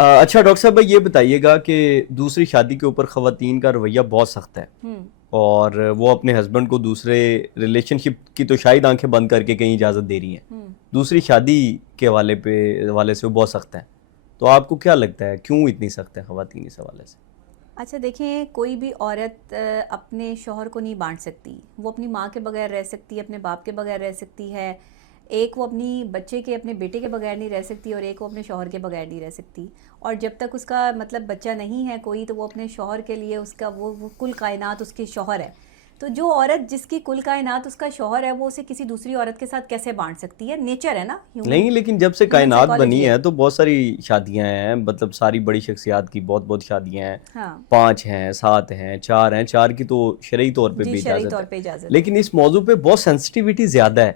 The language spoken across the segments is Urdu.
اچھا ڈاکٹر صاحب یہ بتائیے گا کہ دوسری شادی کے اوپر خواتین کا رویہ بہت سخت ہے، اور وہ اپنے ہسبینڈ کو دوسرے ریلیشن شپ کی تو شاید آنکھیں بند کر کے کہیں اجازت دے رہی ہیں، دوسری شادی کے حوالے سے وہ بہت سخت ہے. تو آپ کو کیا لگتا ہے کیوں اتنی سخت ہے خواتین اس حوالے سے؟ اچھا دیکھیں، کوئی بھی عورت اپنے شوہر کو نہیں بانٹ سکتی. وہ اپنی ماں کے بغیر رہ سکتی ہے، اپنے باپ کے بغیر رہ سکتی ہے. ایک وہ اپنی بچے کے، اپنے بیٹے کے بغیر نہیں رہ سکتی، اور ایک وہ اپنے شوہر کے بغیر نہیں رہ سکتی. اور جب تک اس کا مطلب بچہ نہیں ہے کوئی، تو وہ اپنے شوہر کے لیے اس کا وہ کل کائنات اس کے شوہر ہے. تو جو عورت جس کی کل کائنات اس کا شوہر ہے، وہ اسے کسی دوسری عورت کے ساتھ کیسے بانٹ سکتی ہے؟ نیچر ہے نا، نہیں، لیکن جب سے ہیومن کائنات سائیکالوجی بنی ہے تو بہت ساری شادیاں ہیں، مطلب ساری بڑی شخصیات کی بہت بہت شادیاں ہیں. ہاں 5 ہیں، 7 ہیں، 4 ہیں، 4 کی تو شرعی طور پہ جی، بھی شرعی اجازت طور ہے. پہ اجازت ہے. لیکن اس موضوع پہ بہت سینسٹیوٹی زیادہ ہے.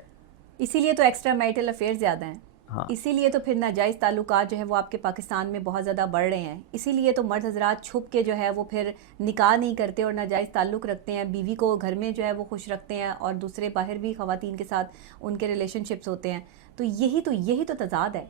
اسی لیے تو ایکسٹرا میرٹل افیئر زیادہ ہیں. ہاں اسی لیے تو پھر ناجائز تعلقات جو ہے وہ آپ کے پاکستان میں بہت زیادہ بڑھ رہے ہیں. اسی لیے تو مرد حضرات چھپ کے جو ہے وہ پھر نکاح نہیں کرتے اور ناجائز تعلق رکھتے ہیں. بیوی کو گھر میں جو ہے وہ خوش رکھتے ہیں، اور دوسرے باہر بھی خواتین کے ساتھ ان کے ریلیشن شپس ہوتے ہیں. تو یہی تو تضاد ہے،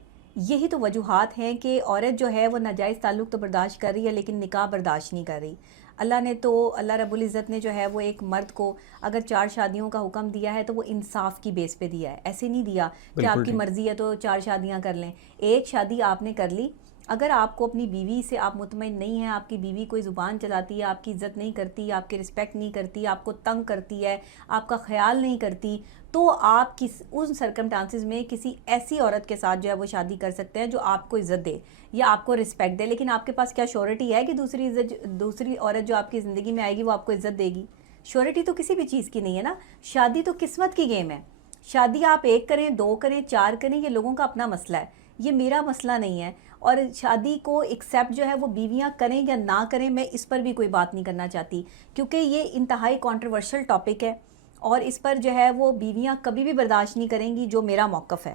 یہی تو وجوہات ہیں کہ عورت جو ہے وہ ناجائز تعلق تو برداشت کر رہی ہے لیکن نکاح برداشت نہیں کر رہی. اللہ رب العزت نے جو ہے وہ ایک مرد کو اگر 4 شادیوں کا حکم دیا ہے تو وہ انصاف کی بیس پہ دیا ہے. ایسے نہیں دیا کہ آپ بالکل کی ٹھیک. مرضی ہے تو 4 شادیاں کر لیں. ایک شادی آپ نے کر لی، اگر آپ کو اپنی بیوی سے آپ مطمئن نہیں ہیں، آپ کی بیوی کوئی زبان چلاتی ہے، آپ کی عزت نہیں کرتی، آپ کی رسپیکٹ نہیں کرتی، آپ کو تنگ کرتی ہے، آپ کا خیال نہیں کرتی، تو آپ ان سرکمٹانسز میں کسی ایسی عورت کے ساتھ جو ہے وہ شادی کر سکتے ہیں جو آپ کو عزت دے یا آپ کو رسپیکٹ دے. لیکن آپ کے پاس کیا شیورٹی ہے کہ دوسری عورت جو آپ کی زندگی میں آئے گی وہ آپ کو عزت دے گی؟ شیورٹی تو کسی بھی چیز کی نہیں ہے نا. شادی تو قسمت کی گیم ہے. شادی آپ 1 کریں، 2 کریں، 4 کریں، یہ لوگوں کا اپنا مسئلہ ہے، یہ میرا مسئلہ نہیں ہے. اور شادی کو ایکسیپٹ جو ہے وہ بیویاں کریں یا نہ کریں، میں اس پر بھی کوئی بات نہیں کرنا چاہتی، کیونکہ یہ انتہائی کنٹروورشل ٹاپک ہے، اور اس پر جو ہے وہ بیویاں کبھی بھی برداشت نہیں کریں گی، جو میرا موقف ہے.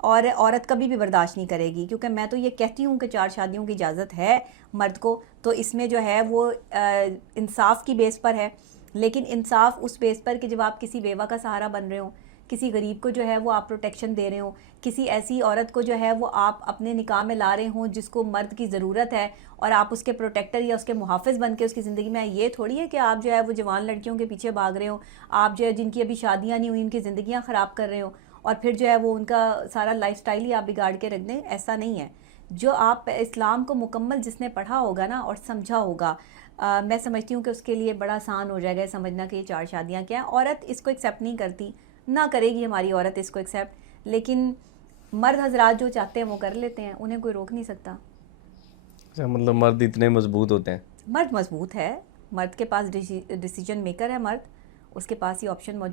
اور عورت کبھی بھی برداشت نہیں کرے گی، کیونکہ میں تو یہ کہتی ہوں کہ 4 شادیوں کی اجازت ہے مرد کو، تو اس میں جو ہے وہ انصاف کی بیس پر ہے. لیکن انصاف اس بیس پر کہ جب آپ کسی بیوہ کا سہارا بن رہے ہوں، کسی غریب کو جو ہے وہ آپ پروٹیکشن دے رہے ہوں، کسی ایسی عورت کو جو ہے وہ آپ اپنے نکاح میں لا رہے ہوں جس کو مرد کی ضرورت ہے، اور آپ اس کے پروٹیکٹر یا اس کے محافظ بن کے اس کی زندگی میں. یہ تھوڑی ہے کہ آپ جو ہے وہ جوان لڑکیوں کے پیچھے بھاگ رہے ہوں، آپ جو ہے جن کی ابھی شادیاں نہیں ہوئی ان کی زندگیاں خراب کر رہے ہوں، اور پھر جو ہے وہ ان کا سارا لائف سٹائل ہی آپ بگاڑ کے رکھ دیں. ایسا نہیں ہے. جو آپ اسلام کو مکمل جس نے پڑھا ہوگا نا اور سمجھا ہوگا، میں سمجھتی ہوں کہ اس کے لیے بڑا آسان ہو جائے گا سمجھنا کہ یہ 4 شادیاں کیا ہیں. عورت اس کو ایکسیپٹ نہیں کرتی، نہ کرے گی ہماری عورت اس کو ایکسیپٹ، لیکن مرد حضرات جو چاہتے ہیں وہ کر لیتے ہیں، انہیں کوئی روک نہیں سکتا. اچھا، مطلب مرد اتنے مضبوط ہوتے ہیں؟ مرد مضبوط ہے، مرد کے پاس ڈیسیجن میکر ہے مرد، اس کے پاس یہ آپشن موجود